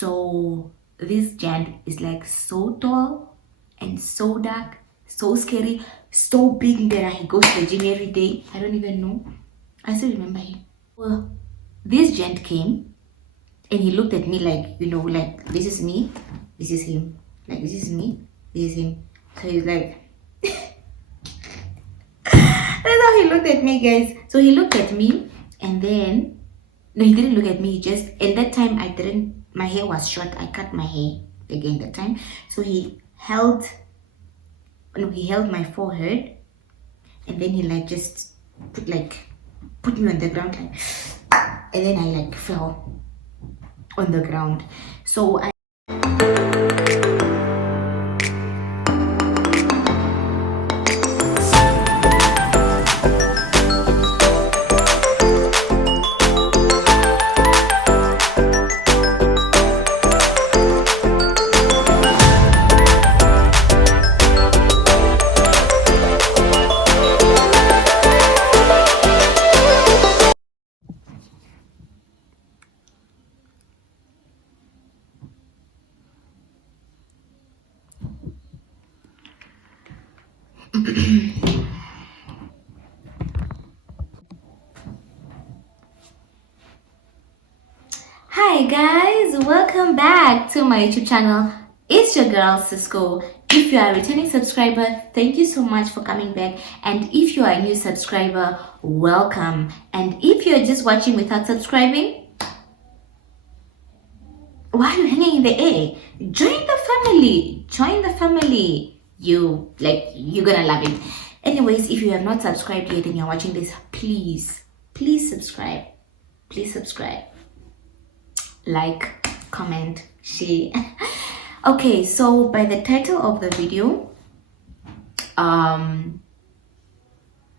So this giant is like so tall and so dark, so scary, so big that he goes to the gym every day. I don't even know. I still remember him. Well, this giant came and he looked at me like, like this is me, this is him. Like this is me, this is him. So he's like, that's how he looked at me, guys. So he looked at me and then, no, he didn't look at me. He just, at that time, my hair was short. I cut my hair again that time. So he held my forehead and then he like just put me on the ground like, and then I like fell on the ground. So I Hi guys, welcome back to my YouTube channel. It's your girl Cisco. If you are a returning subscriber, thank you so much for coming back. And if you are a new subscriber, welcome. And if you're just watching without subscribing, why are you hanging in the air? Join the family. Join the family. You're gonna love it. Anyways, if you have not subscribed yet and you're watching this, please subscribe. Please subscribe. Like, comment, share. Okay, so by the title of the video,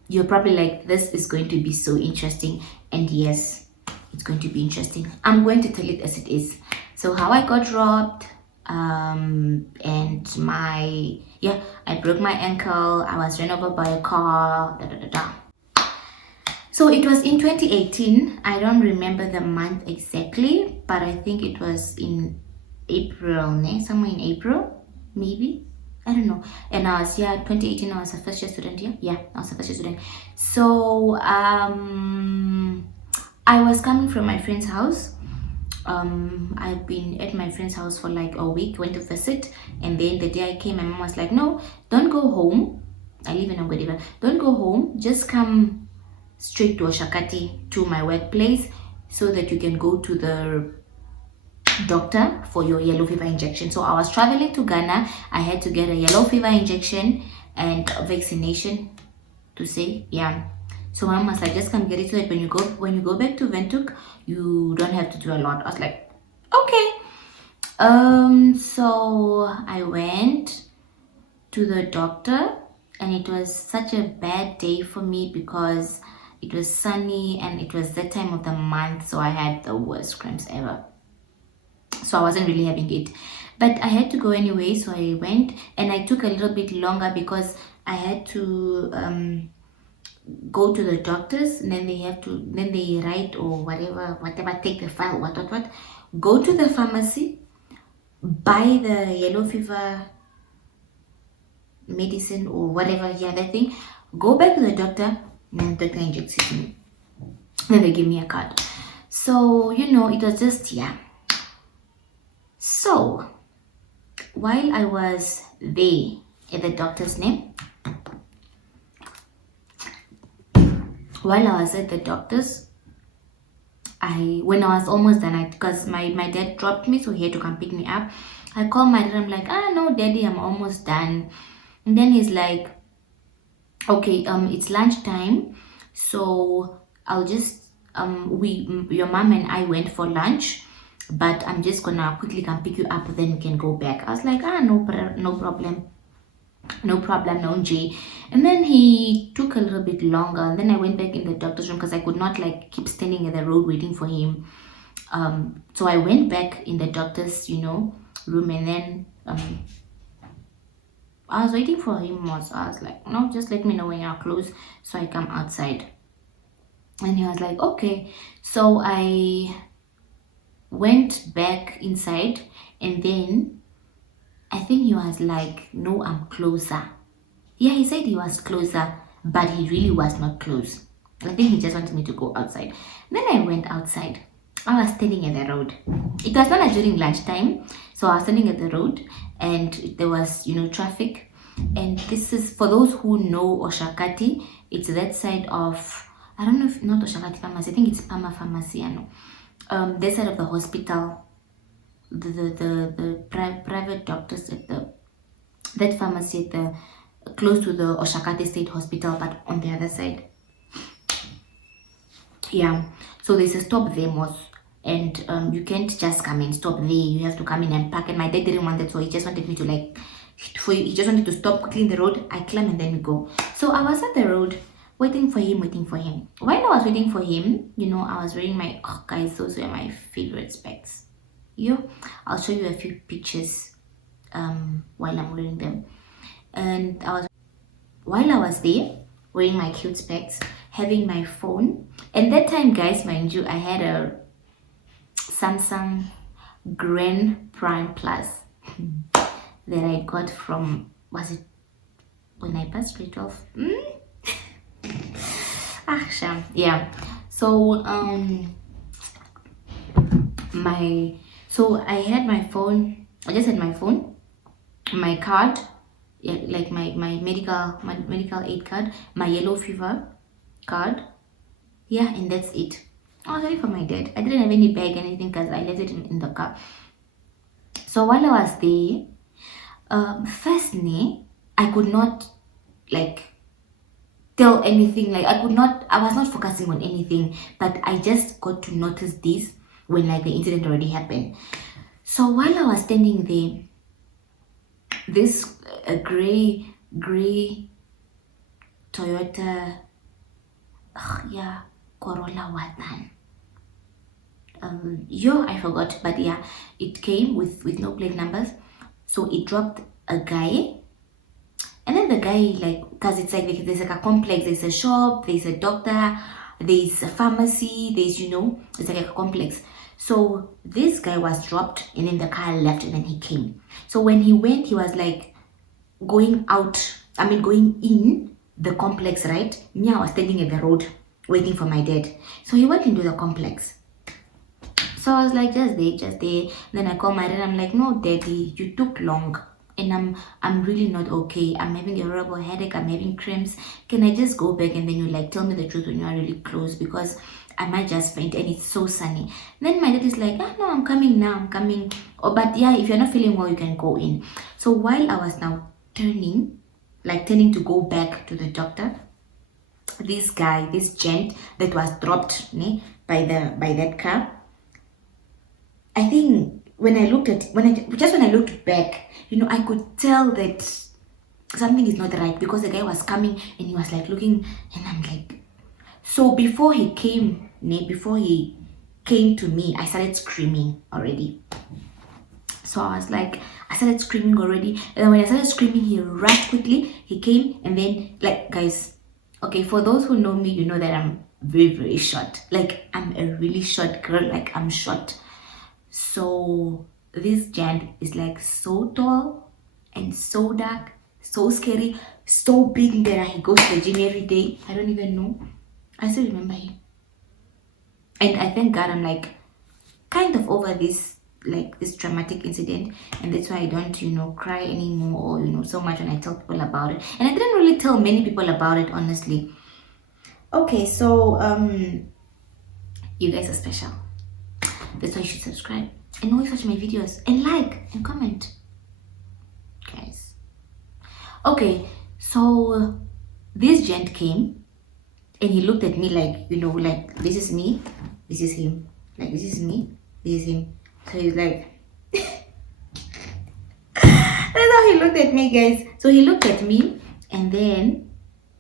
you're probably like, this is going to be so interesting. And yes, it's going to be interesting. I'm going to tell it as it is. So how I got robbed, and I broke my ankle, I was run over by a car, So it was in 2018. I don't remember the month exactly, but I think it was in April, somewhere in April, maybe. I don't know. And I was 2018. I was a first year student. Yeah, I was a first year student. So I was coming from my friend's house. I've been at my friend's house for like a week, went to visit, and then the day I came, my mom was like, "No, don't go home. I live in Ogodiva. Don't go home. Just come straight to Oshakati, to my workplace, so that you can go to the doctor for your yellow fever injection." So I was traveling to Ghana. I had to get a yellow fever injection and a vaccination to say, yeah. So my mom was like, just come get it so that when you go back to Windhoek, you don't have to do a lot. I was like, okay. So I went to the doctor and it was such a bad day for me because it was sunny and it was that time of the month, so I had the worst cramps ever. So I wasn't really having it, but I had to go anyway. So I went and I took a little bit longer because I had to go to the doctors, and then they write or whatever, take the file, what, go to the pharmacy, buy the yellow fever medicine or whatever, that thing, go back to the doctor, and then the doctor injects it in me. Then they give me a card. So it was just, So while I was there at the doctor's name, when I was almost done, because my dad dropped me, so he had to come pick me up. I called my dad. I'm like, no, daddy, I'm almost done. And then he's like, okay, it's lunchtime, so I'll just your mom and I went for lunch, but I'm just gonna quickly come pick you up, then we can go back. I was like, no problem, no G. And then he took a little bit longer, and then I went back in the doctor's room because I could not keep standing at the road waiting for him. So I went back in the doctor's room, and then I was waiting for him. I was like, no, just let me know when you're close so I come outside. And he was like, okay. So I went back inside, and then I think he was like, no, I'm closer. Yeah, he said he was closer, but he really was not close. I think he just wanted me to go outside. Then I went outside. I was standing at the road. It was not during lunchtime, so I was standing at the road, and there was, traffic. And this is for those who know Oshakati. It's that side of, I don't know if not Oshakati Pharmacy. I think it's Pama Pharmacy. I know. That side of the hospital, the private doctors at that pharmacy at the close to the Oshakati State Hospital, but on the other side. Yeah, so there's a stop there, Mos, and you can't just come and stop there. You have to come in and park. And my dad didn't want that, so he just wanted me to he just wanted to stop quickly in the road. I climb and then we go. So I was at the road waiting for him, waiting for him. While I was waiting for him, I was wearing my guys. Those were my favorite specs. I'll show you a few pictures while I'm wearing them. And while I was there wearing my cute specs, having my phone, and that time, guys, mind you, I had a Samsung Grand Prime Plus that I got from, was it when I passed grade 12? Sham. Yeah. So I had my phone. I just had my phone, my card, yeah, like my medical aid card, my yellow fever card. Yeah, and that's it. I was waiting for my dad. I didn't have any bag, anything, because I left it in the car. So while I was there, firstly, I could not tell anything. I was not focusing on anything, but I just got to notice this when the incident already happened. So while I was standing there, this gray Toyota, Corolla Watan. I forgot, but yeah, it came with no plate numbers. So it dropped a guy, and then the guy, because it's there's a complex. There's a shop, there's a doctor, there's a pharmacy, there's it's like a complex. So this guy was dropped, and then the car left, and then he came. So when he went, he was going in the complex, right? Me, I was standing at the road waiting for my dad. So he went into the complex. So I was just there. Then I called my dad. I'm like, no, daddy, you took long, and I'm really not okay. I'm having a horrible headache. I'm having cramps. Can I just go back and then you tell me the truth when you are really close, because I might just faint and it's so sunny. Then my dad is like, no, I'm coming now. I'm coming. Oh, but yeah, if you're not feeling well, you can go in. So while I was now turning to go back to the doctor, this gent that was dropped by that car, I think when I looked back, I could tell that something is not right, because the guy was coming and he was looking, and I'm like, so before he came to me, I started screaming already. So I started screaming already, and then when I started screaming, he rushed quickly. He came, and then guys, okay, for those who know me, you know that I'm very, very short. I'm a really short girl. I'm short. So this giant is so tall and so dark, so scary, so big that he goes to the gym every day. I don't even know. I still remember him. And I thank God I'm kind of over this traumatic incident, and that's why I don't cry anymore, or so much when I tell people about it. And I didn't really tell many people about it, honestly. Okay, so you guys are special. That's why you should subscribe and always watch my videos and like and comment, guys. Okay, so this gent came and he looked at me this is me, this is him, this is me, this is him. So he's that's how he looked at me, guys. So he looked at me, and then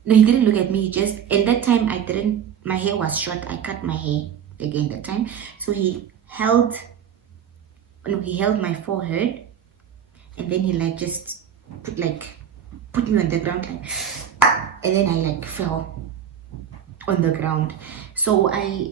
no, he didn't look at me. He just, and that time my hair was short. I cut my hair again that time. So he held my forehead, and then he just put me on the ground, and then I fell on the ground. So I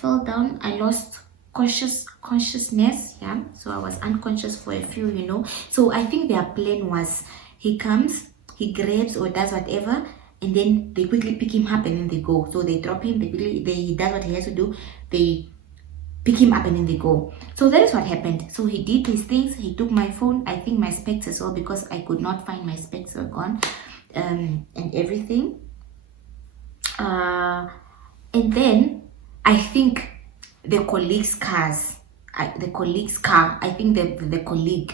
fell down. I lost consciousness. Yeah, so I was unconscious for a few, so I think their plan was he comes, he grabs or does whatever, and then they quickly pick him up and then they go. So they drop him, he does what he has to do, they pick him up and then they go. So that is what happened. So he did his things, he took my phone, I think my specs as well, because I could not find my specs, were gone, and everything. And then I think the colleagues' cars, the colleague's car, I think the colleague,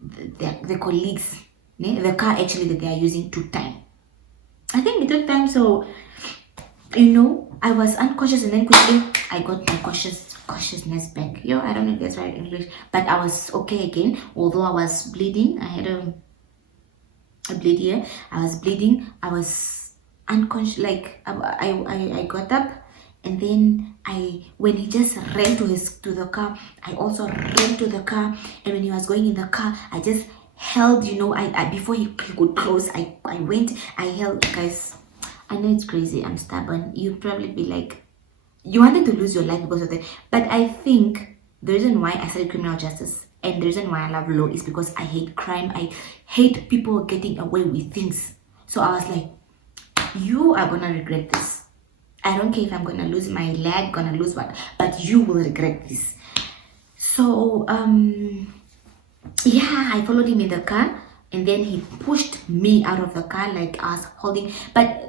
the colleagues, the car actually that they are using took time. I think it took time, so I was unconscious, and then quickly I got my consciousness back. I don't know if that's right in English, but I was okay again. Although I was bleeding, I had a bleed here. I was bleeding. I was unconscious. Like I got up, and then when he just ran to the car, I also ran to the car. And when he was going in the car, I just held. I before he could close, I went. I held, guys. I know it's crazy. I'm stubborn. You'd probably be like, you wanted to lose your life because of that. But I think the reason why I studied criminal justice and the reason why I love law is because I hate crime. I hate people getting away with things. So I was like, you are gonna regret this. I don't care if I'm gonna lose my leg, gonna lose what, but you will regret this. So yeah, I followed him in the car, and then he pushed me out of the car, like I was holding. But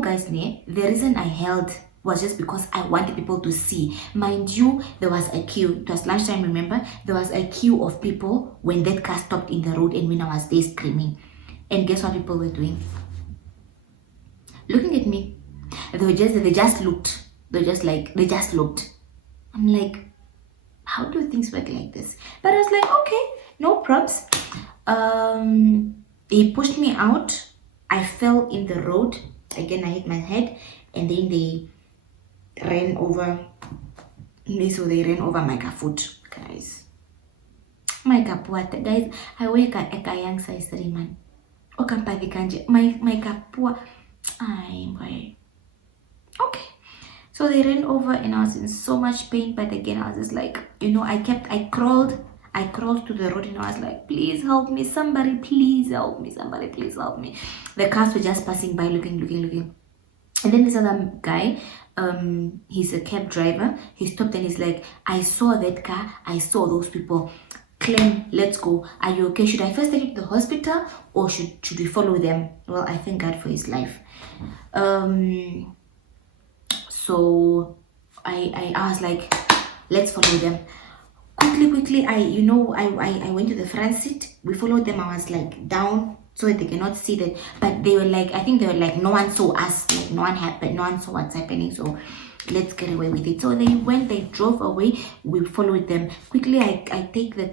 guys, the reason I held was just because I wanted people to see. Mind you, there was a queue. It was lunchtime, remember? There was a queue of people when that car stopped in the road, and when I was there screaming. And guess what people were doing? Looking at me. They just looked. They just looked. I'm like, how do things work like this? But I was like, okay, no props. He pushed me out. I fell in the road. Again, I hit my head, and then they ran over me. So they ran over my foot, guys. My kapua, guys. I wake at a young size 3 man. My kapua. I'm going. Okay. So they ran over, and I was in so much pain. But again, I was just like, I crawled to the road, and I was like, please help me. Somebody, please help me. Somebody, please help me. The cars were just passing by, looking. And then this other guy, he's a cab driver. He stopped and he's like, I saw that car. I saw those people. Clem, let's go. Are you okay? Should I first take you to the hospital, or should we follow them? Well, I thank God for his life. So I was like, let's follow them. Quickly, I went to the front seat. We followed them. I was like down so that they cannot see that. But they were like, I think they were like, no one saw us. Like no one saw what's happening. So let's get away with it. So they drove away. We followed them. Quickly, I take the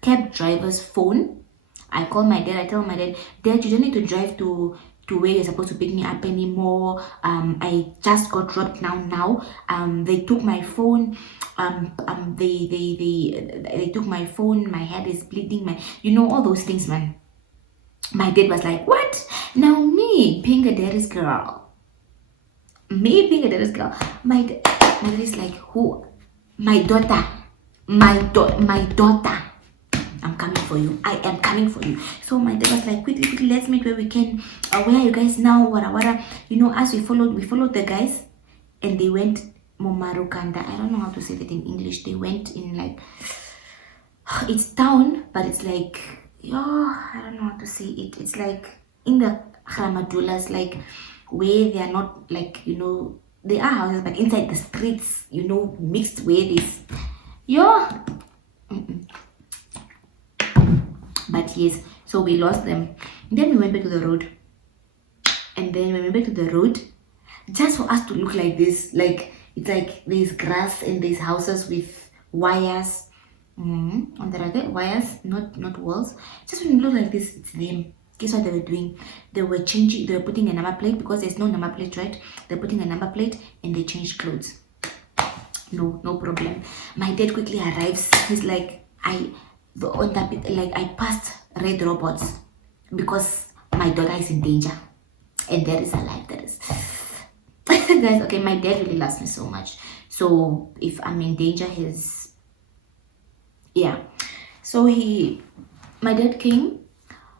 cab driver's phone. I call my dad. I tell my dad, Dad, you don't need to drive to where you're supposed to pick me up anymore. I just got dropped now. They took my phone. They took my phone. My head is bleeding. All those things, man. My dad was like, what? Now me being a daddy's girl. My dad is like, who? My daughter. My daughter. I'm coming for you. I am coming for you. So my dad was like, quickly, let's meet where we can. Where are you guys now? Wara. As we followed the guys, and they went Momarukanda. I don't know how to say that in English. They went in like, it's town, but it's like, I don't know how to say it. It's like in the Hamadulas, like where they are not like, they are houses, but inside the streets, mixed where this. But yes, so we lost them. Then we went back to the road. And then when we went back to the road, just for us to look like this, like it's like there's grass and there's houses with wires. On the other wires, not walls. Just when you look like this, it's them. Guess what they were doing? They were putting a number plate, because there's no number plate, right? They're putting a number plate and they changed clothes. No problem. My dad quickly arrives. He's like, I passed red robots because my daughter is in danger, and that is alive. That is Guys, okay, my dad really loves me so much. So if I'm in danger, his, yeah. So my dad came.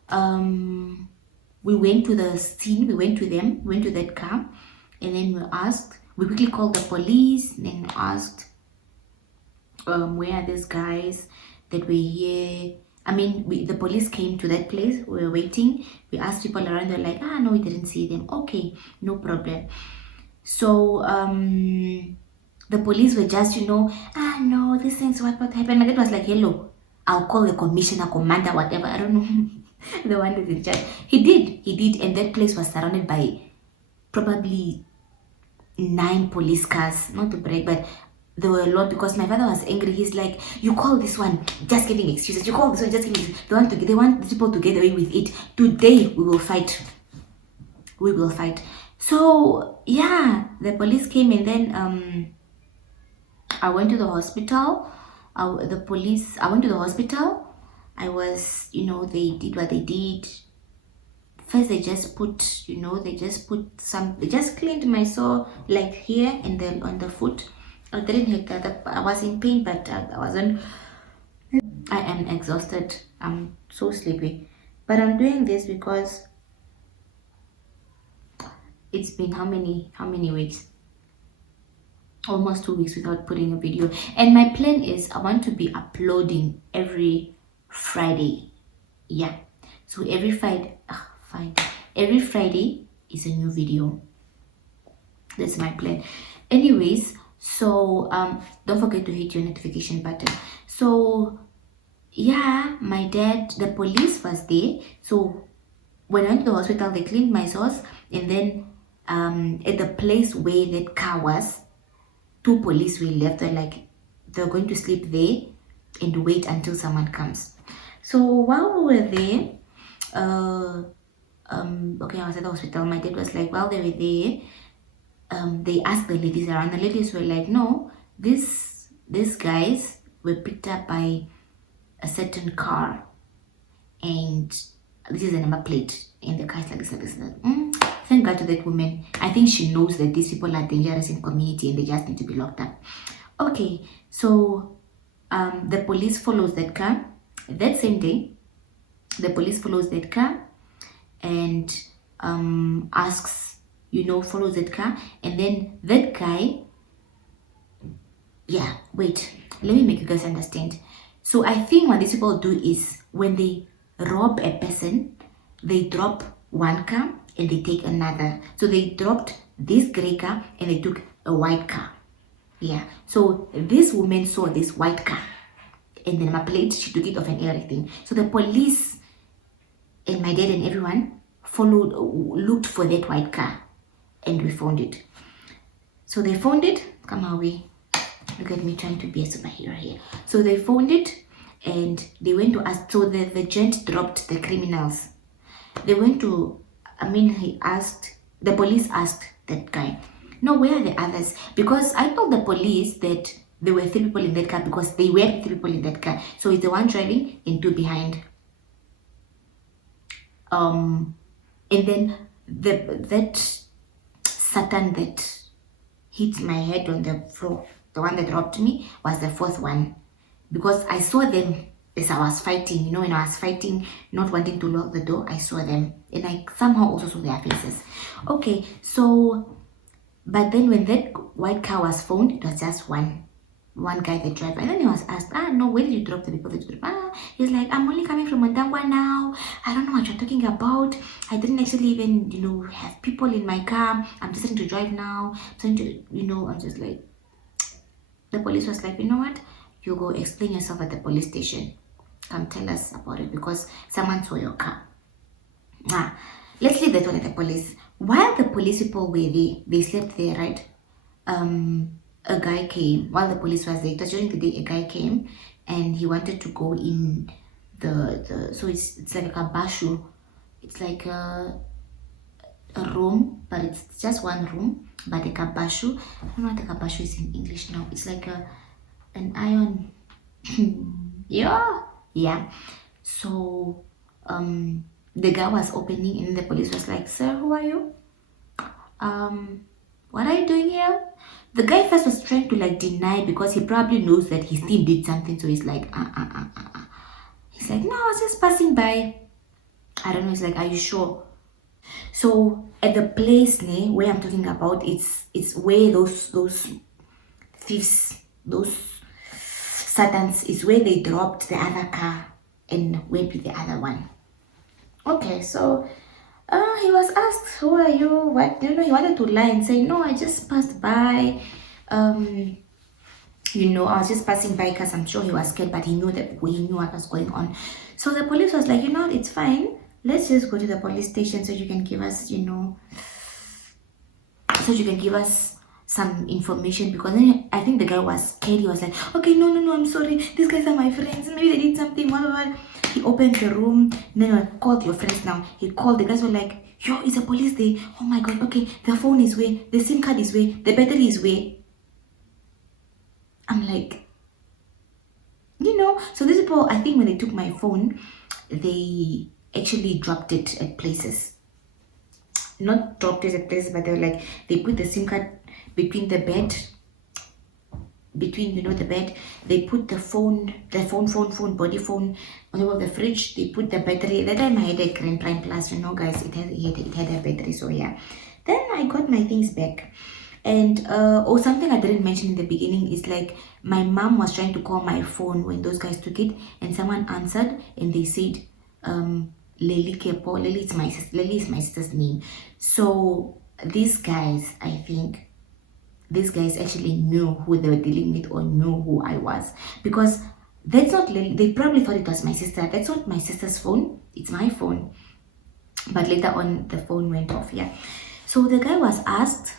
Um, we went to the scene. We went to them. Went to that car, and then we asked. We quickly called the police. And then asked, where are these guys that were here? I mean, the police came to that place. We were waiting. We asked people around. They're like, no, we didn't see them. Okay, no problem. So the police were just, no, this thing's what happened. My dad was like, hello, I'll call the commissioner, commander, whatever. I don't know. The one that's in charge. He did. And that place was surrounded by probably 9 police cars. Not to brag, but there were a lot because my father was angry. He's like, you call this one just giving excuses. You call this one just giving excuses. They want people to get away with it. Today we will fight. We will fight. So yeah, the police came and then I went to the hospital. I went to the hospital. I was, they did what they did. First, they just put, they just cleaned my sore, like here and then on the foot. I didn't hit that. I was in pain, but I wasn't. I am exhausted. I'm so sleepy. But I'm doing this because it's been how many weeks? Almost 2 weeks without putting a video. And my plan is I want to be uploading every Friday. Yeah. So every Friday is a new video. That's my plan. Anyways, so don't forget to hit your notification button. So yeah, my dad, the police was there. So when I went to the hospital, they cleaned my sores, and then at the place where that car was, 2 police were left. They're going to sleep there and wait until someone comes. So while we were there, okay, I was at the hospital. My dad was like, while they were there, they asked the ladies around. The ladies were like, no, these guys were picked up by a certain car, and this is a number plate, and the car's like this, like this, like this. Thank God to that woman. I think she knows that these people are dangerous in community and they just need to be locked up. Okay, so the police follows that car. That same day, the police follows that car and asks, follows that car. And then that guy, yeah, wait, let me make you guys understand. So I think what these people do is when they rob a person, they drop one car and they take another. So they dropped this gray car and they took a white car. Yeah. So this woman saw this white car and then my plate, she took it off and everything. So the police and my dad and everyone looked for that white car, and we found it. So they found it. Come away. Look at me trying to be a superhero here. So they found it and they went to ask. So the gent dropped the criminals. They went to, the police asked that guy, no, where are the others? Because I told the police that there were 3 people in that car because they were 3 people in that car. So it's the one driving and 2 behind. And then that Satan that hit my head on the floor, the one that robbed me, was the 4th one. Because I saw them as I was fighting, when I was fighting, not wanting to lock the door, I saw them. And I somehow also saw their faces. Okay, so, but then when that white car was found, it was just one guy, the driver. And then he was asked, no, where did you drop the people that you drop? He's like, I'm only coming from Montangwa now. I don't know what you're talking about. I didn't actually even, have people in my car. I'm just trying to drive now. I'm trying to, I'm just like, the police was like, you know what? You go explain yourself at the police station. Come tell us about it because someone saw your car. Let's leave that one at the police. While the police people were there, they slept there, right? A guy came while the police was there. It was during the day. A guy came and he wanted to go in the so it's like a kabashu. It's like a room, but it's just one room. But a kabashu, I don't know what a kabashu is in English now. It's like an iron. Yeah. So the guy was opening and the police was like, sir, who are you? what are you doing here? The guy first was trying to like deny because he probably knows that his team did something. So he's like, He's like, no, I was just passing by. I don't know. He's like, are you sure? So at the place where I'm talking about, it's where those thieves, those satans, is where they dropped the other car and went with the other one. Okay, so he was asked, who are you? What? You know, he wanted to lie and say, no, I just passed by. Um, I was just passing by because I'm sure he was scared, but he knew what was going on. So the police was like, it's fine. Let's just go to the police station so you can give us, some information, because then I think the guy was scared. He was like, okay, no, I'm sorry. These guys are my friends. Maybe they did something. What? He opened the room. Then I called your friends now. He called. The guys were like, yo, it's a police day. Oh my God. Okay, the phone is where. The SIM card is where. The battery is where. I'm like, so these people, I think when they took my phone, they actually dropped it at places. Not dropped it at places, but they were like, they put the SIM card between the bed, the bed. They put the phone, body phone on top of the fridge. They put the battery. That time I had a Grand Prime Plus, guys, it had a battery, so yeah. Then I got my things back. And something I didn't mention in the beginning is like my mom was trying to call my phone when those guys took it, and someone answered and they said, Lily Kepo. Lily is my sister's name. So these guys actually knew who they were dealing with, or knew who I was, because that's not Lily. They probably thought it was my sister. That's not my sister's phone. It's my phone. But later on, the phone went off. Yeah. So the guy was asked,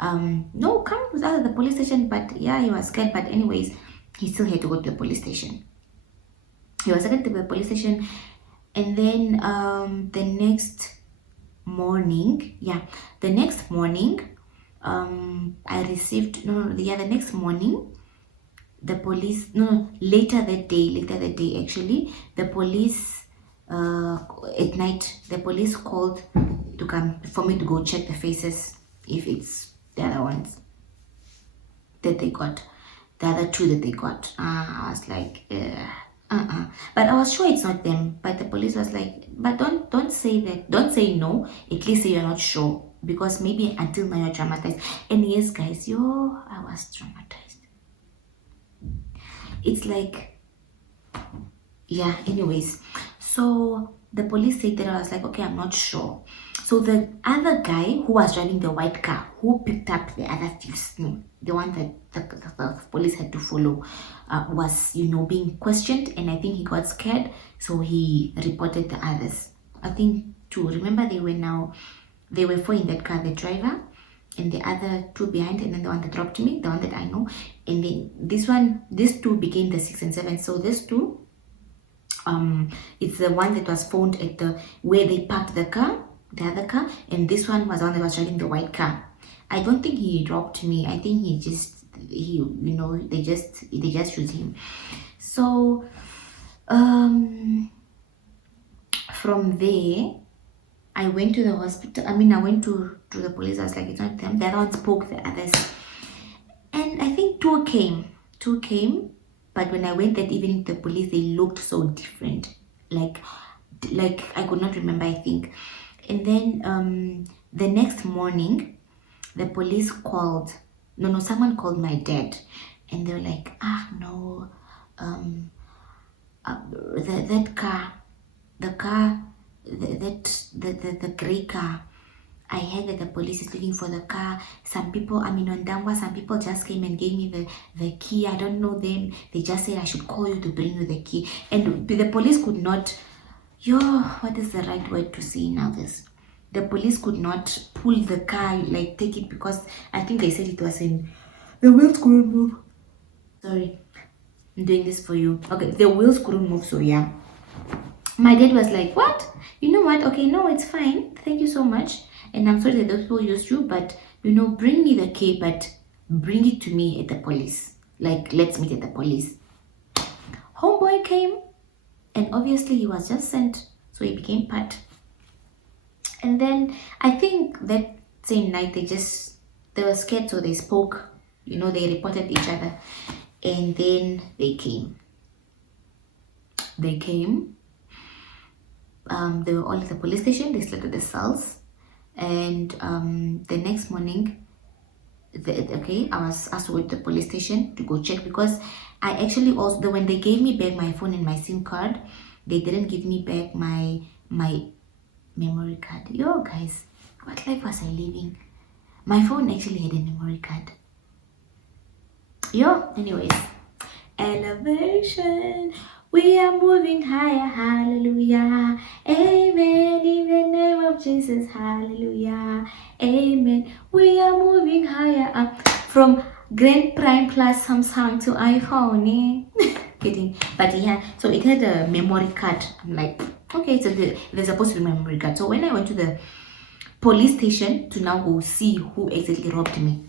no, come with us at the police station. But yeah, he was scared. But anyways, he still had to go to the police station. He was taken to the police station, and then the next morning, I received the next morning, the police, later that day actually, the police, at night, the police called to come for me to go check the faces, if it's the other ones that they got, the other two that they got. I was like, but I was sure it's not them. But the police was like, but don't say that. Don't say no. At least say you're not sure, because maybe until now you're traumatized. And yes, guys, I was traumatized. It's like, yeah. Anyways, so the police said that. I was like, okay, I'm not sure. So the other guy who was driving the white car, who picked up the other thieves, the one that the police had to follow, was being questioned, and I think he got scared, so he reported the others. I think two. Remember, they were four in that car: the driver and the other two behind, and then the one that dropped me, the one that I know, and then these two became the 6 and 7. So these two, it's the one that was found at where they parked the car, the other car, and this one was the one that was driving the white car. I don't think he dropped me. I think they just shoot him. So from there, I went to the hospital. I went to the police. I was like, it's not them. The other one spoke, the others, and I think two came. But when I went that evening to the police, they looked so different. Like I could not remember, I think. And then the next morning, the police called. Someone called my dad, and they were like, no, that car, the gray car. I heard that the police is looking for the car. Some people, on Dangwa, some people just came and gave me the key. I don't know them. They just said I should call you to bring you the key. And the police could not, what is the right word to say now this? The police could not pull the car, like take it, because I think they said it was in, the wheels couldn't move. Sorry, I'm doing this for you. Okay, the wheels couldn't move, so yeah. My dad was like, what? You know what? Okay, no, it's fine. Thank you so much. And I'm sorry that those people used you, but bring me the key, but bring it to me at the police. Like, let's meet at the police. Homeboy came, and obviously he was just sent, so he became part. And then I think that same night the they were scared, so they spoke. They reported each other, and then they came. They came. They were all at the police station. They slept at the cells, and the next morning, I was asked to go to the police station to go check, because I actually also, when they gave me back my phone and my SIM card, they didn't give me back my memory card. Yo, guys, what life was I living? My phone actually had a memory card. Yo, anyways, elevation. We are moving higher, hallelujah. Amen. In the name of Jesus, hallelujah. Amen. We are moving higher up from Grand Prime Plus Samsung to iPhone. Kidding. But yeah, so it had a memory card. I'm like, okay, so there's supposed to be a memory card. So when I went to the police station to now go see who exactly robbed me,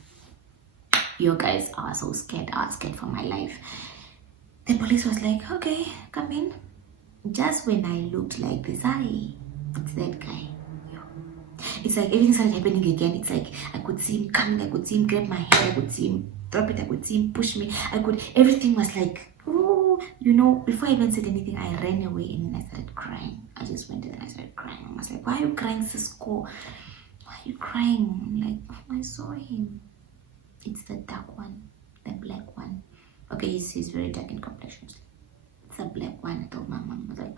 yo guys, I was so scared. I was scared for my life. The police was like, okay, come in. Just when I looked like this, it's that guy. Yo. It's like everything started happening again. It's like I could see him coming, I could see him grab my hair, I could see him drop it, I could see him push me. Everything was like, oh, before I even said anything, I ran away and I started crying. I just went there and I started crying. I was like, why are you crying, Cisco? Why are you crying? I'm like, oh, I saw him. It's the dark one, the black one. Okay, he's very dark in complexion. It's a black one. I told my mom. I was like,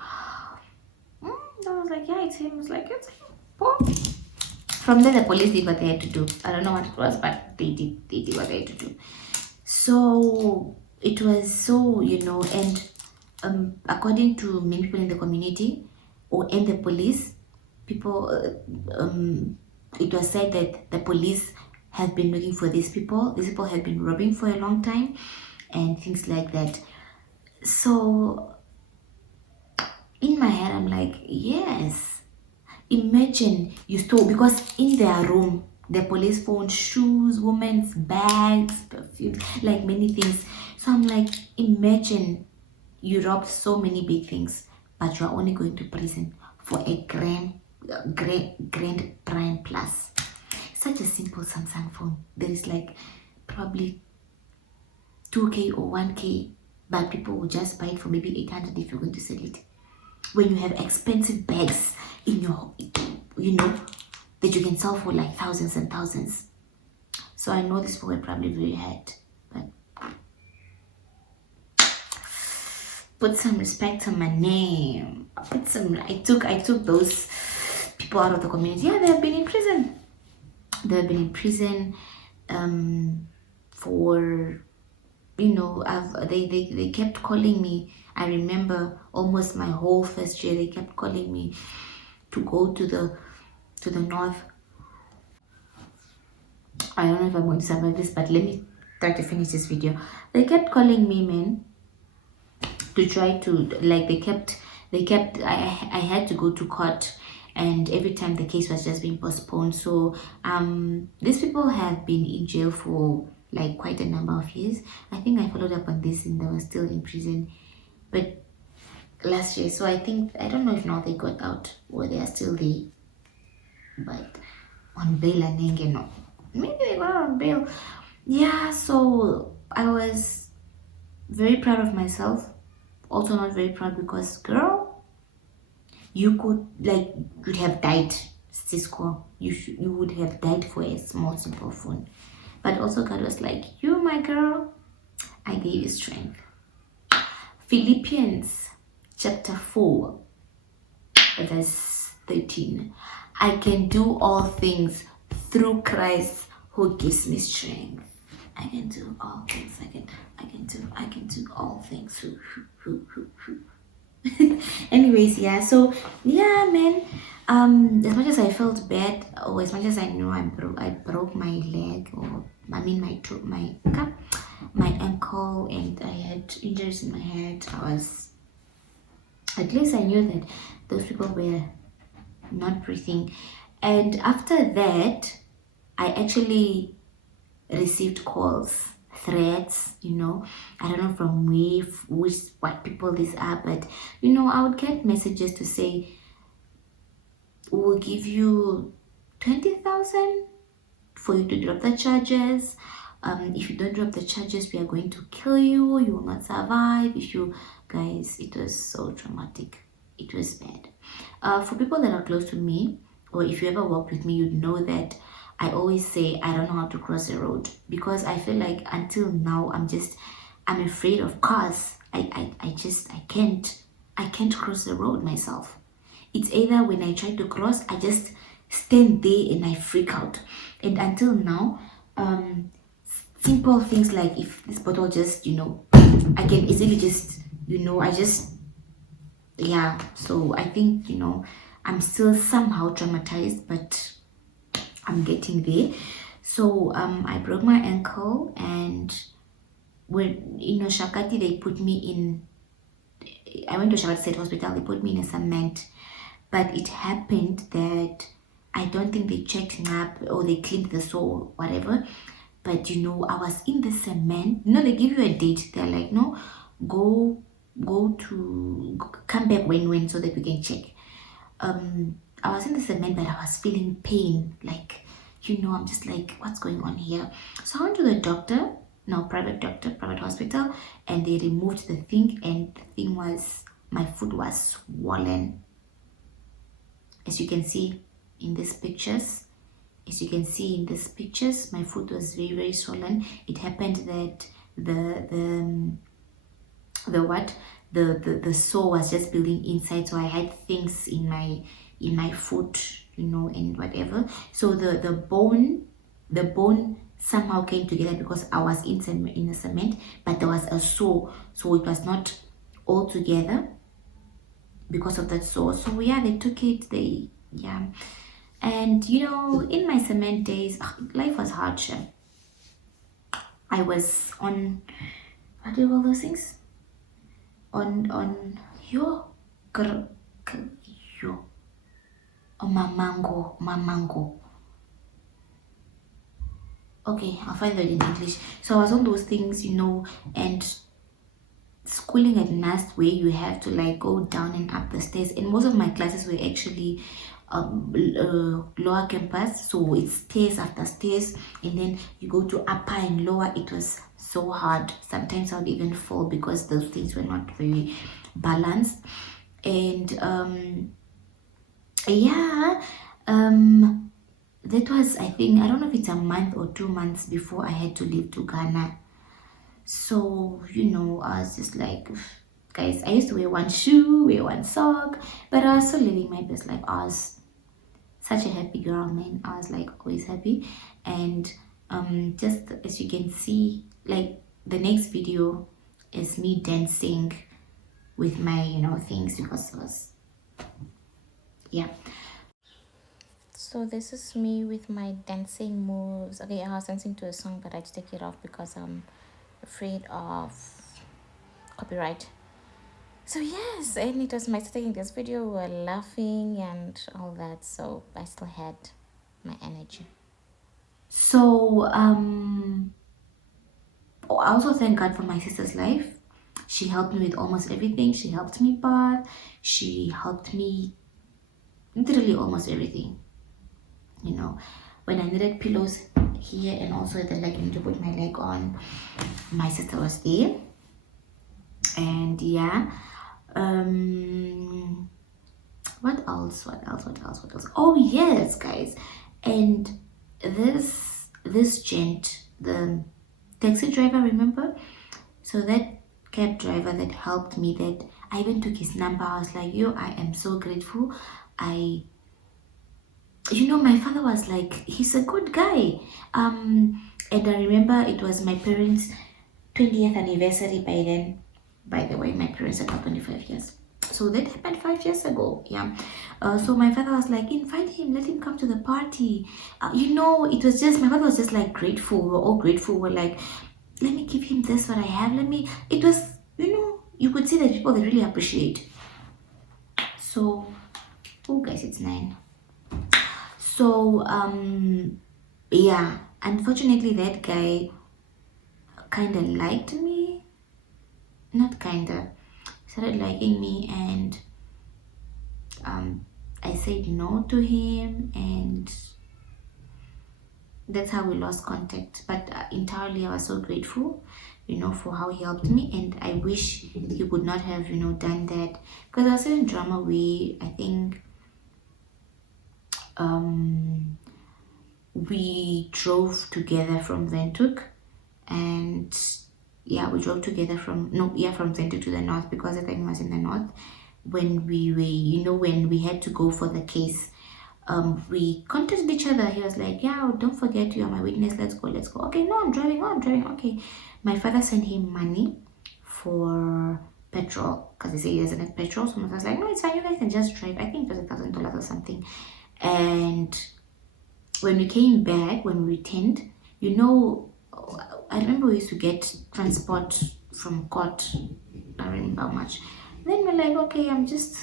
I was like, yeah, it's him. I was like, it's him. Oh. From there, the police did what they had to do. I don't know what it was, but they did what they had to do. So it was so, and according to many people in the community and the police, people, it was said that the police have been looking for these people. These people have been robbing for a long time and things like that. So in my head, I'm like, yes, imagine you stole, because in their room the police found shoes, women's bags, perfume, like many things. So I'm like, imagine you robbed so many big things, but you're only going to prison for a grand prime plus. Such a simple Samsung phone. There is like probably 2K or 1K, but people will just buy it for maybe 800 if you're going to sell it. When you have expensive bags in your, that you can sell for like thousands and thousands. So I know these people were probably very hurt, but put some respect on my name. I took those people out of the community. Yeah, they have been in prison. They've been in prison for, they kept calling me. I remember almost my whole first year, they kept calling me to go to the north. I don't know if I'm going to survive this, but let me try to finish this video. They kept calling me, man, to try to, like, they kept I had to go to court, and every time the case was just being postponed. So these people have been in jail for like quite a number of years. I think I followed up on this and they were still in prison, but last year. So I don't know if now they got out or they are still there, but on bail and maybe they got out on bail. Yeah, so I was very proud of myself, also not very proud, because girl, you could have died, Cisco. You would have died for a small simple phone. But also God was like, you, my girl, I gave you strength. Philippians chapter 4 verse 13. I can do all things through Christ who gives me strength. I can do all things. I can do all things. Anyways, yeah, so yeah, man, as much as I felt bad, or as much as I knew I broke my leg, or I mean my ankle, and I had injuries in my head, at least I knew that those people were not breathing. And after that, I actually received calls, threats, I don't know from what people these are, but I would get messages to say, we'll give you 20,000 for you to drop the charges. If you don't drop the charges, we are going to kill you. You will not survive. If you guys, it was so traumatic. It was bad. For people that are close to me, or if you ever walk with me, you'd know that I always say I don't know how to cross a road, because I feel like until now I'm afraid of cars. I can't cross the road myself. It's either when I try to cross, I just stand there and I freak out. And until now, simple things like if this bottle just, I can easily just, I just, yeah. So I think, I'm still somehow traumatized, but I'm getting there. So I broke my ankle, and when Shakati, they put me in. I went to Shakati State Hospital. They put me in a cement, but it happened that I don't think they checked me up or they cleaned the sore, whatever. But I was in the cement. They give you a date. They're like, no, go, come back when so that we can check. I was in the cement, but I was feeling pain. Like, I'm just like, what's going on here? So I went to the doctor, now private doctor, private hospital, and they removed the thing, and the thing was, my foot was swollen. As you can see in these pictures, my foot was very, very swollen. It happened that the sore was just building inside, so I had things in my foot, and whatever. So the bone somehow came together because I was in the cement, but there was a sore, so it was not all together because of that sore. So yeah, they took it. And in my cement days, life was hard. I was on, what do you call those things? On yo yo mamango. Okay, I'll find that in English. So I was on those things, and schooling at NAST, where you have to like go down and up the stairs, and most of my classes were actually lower campus, so it's stairs after stairs, and then you go to upper and lower. It was so hard. Sometimes I would even fall because those things were not very balanced. And yeah, that was, I think, I don't know if it's a month or 2 months before I had to leave to Ghana. So I was just like, guys, I used to wear one shoe, wear one sock, but I was still living my best life. I was such a happy girl, man. I was like always happy. And just as you can see, like the next video is me dancing with my things, because it was, yeah. So this is me with my dancing moves. Okay, I was dancing to a song, but I had to take it off because I'm afraid of copyright. So yes, and it was my taking this video. We were laughing and all that, so I still had my energy. So I also thank God for my sister's life. She helped me with almost everything. She helped me bath. She helped me literally almost everything. When I needed pillows here, and also the leg, I need to put my leg on, my sister was there. And yeah, what else? Oh yes, guys. And this gent, the taxi driver, remember? So that cab driver that helped me, that I even took his number. I was like, yo, I am so grateful. My father was like, he's a good guy. And I remember it was my parents' 20th anniversary by then. By the way, my parents are now 25 years. So that happened 5 years ago. Yeah. So my father was like, invite him, let him come to the party. It was just, my father was just like grateful. We were all grateful. We're like, let me give him this, what I have. It was, you could see that people, they really appreciate. So, oh guys, it's 9. So, yeah, unfortunately, that guy kind of liked me. Not kind of. Started liking me, and I said no to him, and that's how we lost contact. But entirely, I was so grateful, for how he helped me, and I wish he would not have, done that, because I was in drama way. I think um we drove together from Windhoek, and yeah, we drove together from no, yeah, from Windhoek to the north, because the time was in the north when we were, when we had to go for the case. We contacted each other. He was like, "Yeah, don't forget you are my witness. Let's go, let's go." Okay, no, I'm driving. Oh, I'm driving. Okay, my father sent him money for petrol because he said he doesn't have petrol. So my father was like, "No, it's fine. You guys can just drive." I think it was $1,000 or something. And when we came back, when we returned, you know, I remember we used to get transport from court. I don't remember how much. Then we're like, okay, I'm just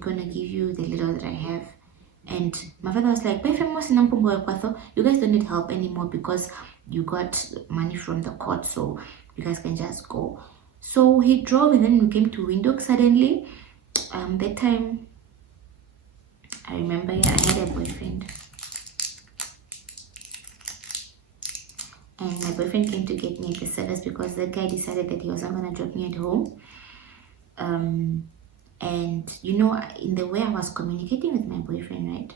gonna give you the little that I have. And my father was like, "By famous in Nampungo Ekwato, you guys don't need help anymore because you got money from the court, so you guys can just go." So he drove, and then we came to Windhoek suddenly. That time I remember, yeah, I had a boyfriend. And my boyfriend came to get me at the service because the guy decided that he was not gonna drop me at home. And in the way I was communicating with my boyfriend, right?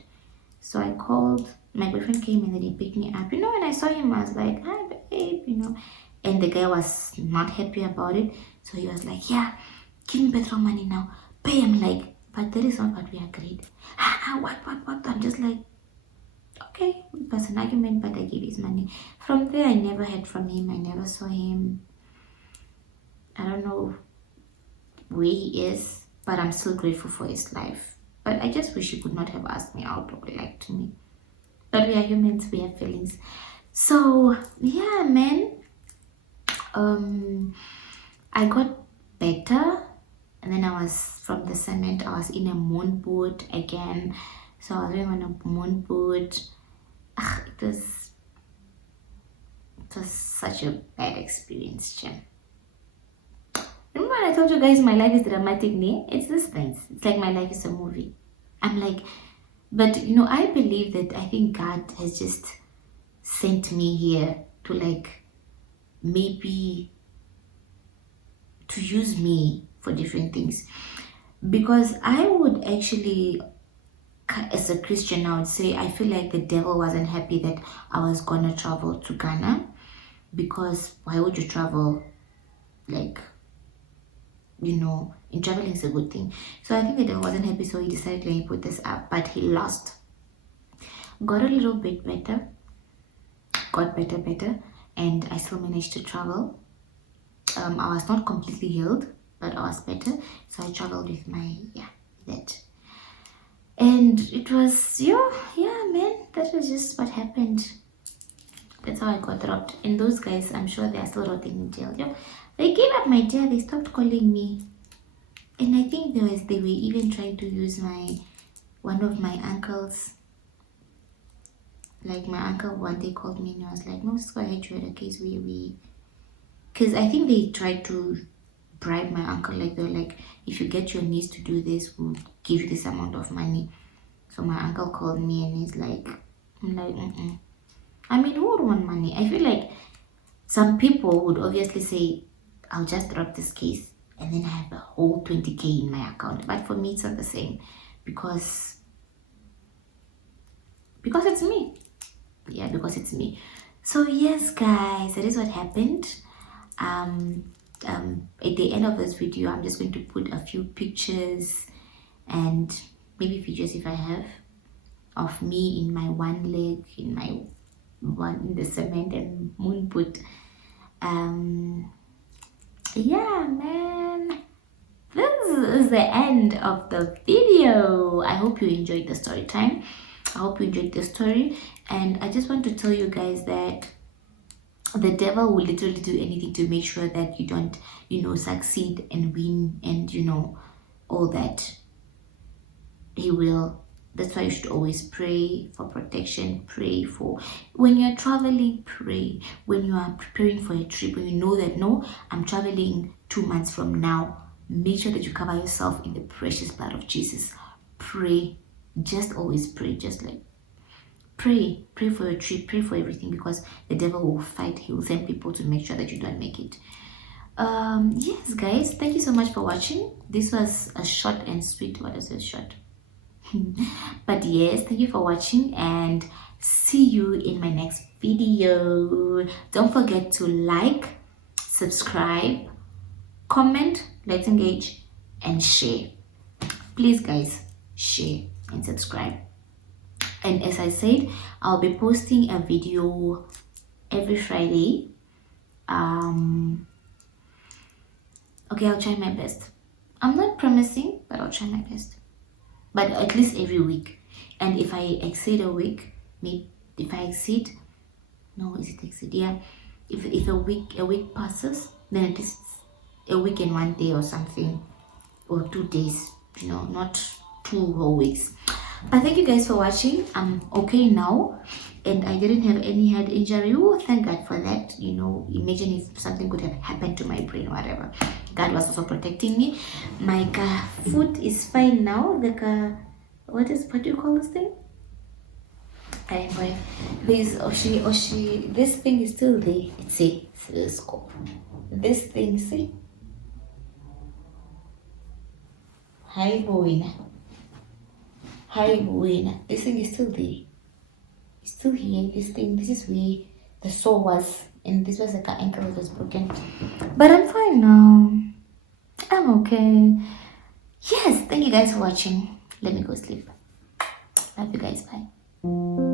So I called, my boyfriend came and then he picked me up. When I saw him, I was like, "Hi, babe. And the guy was not happy about it. So he was like, "Yeah, give me petrol money now. Pay." I'm like, "But that is not what we agreed." What? I'm just like, okay, it was an argument, but I gave his money. From there, I never heard from him. I never saw him. I don't know where he is, but I'm still grateful for his life. But I just wish he could not have asked me out or lied to me. But we are humans, we have feelings. So yeah, man. I got better, and then I was from the cement. I was in a moonboot again. So I was going on a moonboot. It was such a bad experience, Jim. Remember when I told you guys my life is dramatic, ne? It's these things. It's like my life is a movie. I'm like, but I believe that I think God has just sent me here to maybe to use me for different things. Because I would actually, as a Christian, I would say I feel like the devil wasn't happy that I was gonna travel to Ghana, because why would you travel and traveling is a good thing. So I think the devil wasn't happy, so he decided to put this up, but he lost. Got a little bit better, got better, and I still managed to travel. I was not completely healed, but I was better, so I traveled with that. And it was, yeah, man, that was just what happened. That's how I got dropped. And those guys, I'm sure they are still rotting in jail. They gave up my jail. They stopped calling me. And I think they were even trying to use one of my uncles. Like my uncle one day called me and I was like, "No, just go ahead, you had a case where because I think they tried to bribe my uncle. Like they're like, "If you get your niece to do this, we'll give you this amount of money." So my uncle called me and he's like, I'm like, mm-mm. I mean, who would want money? I feel like some people would obviously say, "I'll just drop this case and then I have a whole 20K in my account." But for me, it's not the same because it's me. Yeah, because it's me. So yes, guys, that is what happened. At the end of this video, I'm just going to put a few pictures and maybe videos if I have of me in my one leg, in my one in the cement and moon boot. Yeah, man, this is the end of the video. I hope you enjoyed the story time. I hope you enjoyed the story, and I just want to tell you guys that the devil will literally do anything to make sure that you don't succeed and win, and all that. He will. That's why you should always pray for protection. Pray for when you're traveling. Pray when you are preparing for a trip. When you know that, no, I'm traveling 2 months from now, make sure that you cover yourself in the precious blood of Jesus. Pray. Just always pray. Just like Pray for your trip, pray for everything, because the devil will fight. He will send people to make sure that you don't make it. Yes, guys, thank you so much for watching. This was a short and sweet. What is this short? But yes, thank you for watching, and see you in my next video. Don't forget to like, subscribe, comment, let's engage, and share. Please, guys, share and subscribe. And as I said, I'll be posting a video every Friday. Okay, I'll try my best. I'm not promising, but I'll try my best. But at least every week. And if I exceed a week, maybe if I exceed, no, is it exceed? Yeah. If a week passes, then at least a week and 1 day or something, or 2 days. You know, not 2 whole weeks. But thank you guys for watching. I'm okay now, and I didn't have any head injury. Oh, thank God for that. You know, imagine if something could have happened to my brain, whatever. God was also protecting me. My foot is fine now. What do you call this thing? Anyway, this thing is still there. It's a scope. This thing, see? Hi, boy. This thing is still there. It's still here. This is where the sore was, and this was like an ankle that was broken. But I'm fine now. I'm okay. Yes, thank you guys for watching. Let me go sleep. Love you guys. Bye.